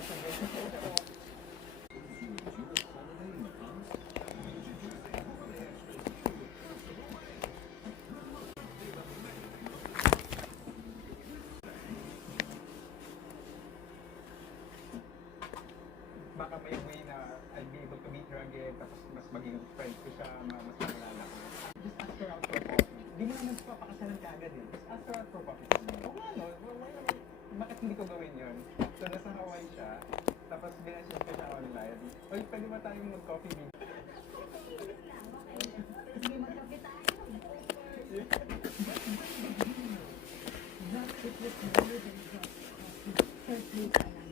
Baka may way na I'll be able to meet her again, tapos mas maging friends ko siya, mas makalala ko. Just ask her out for coffee. Di mo naman papakasalan ka agad eh. Just ask her out for coffee. Oo nga no, bakit hindi ko gawin yun? So nasa Hawaii siya, tapos binasyon ko siya online. Oy, pwede ba tayong mag-coffee dito? Sige, magkape tayo. First date pa lang.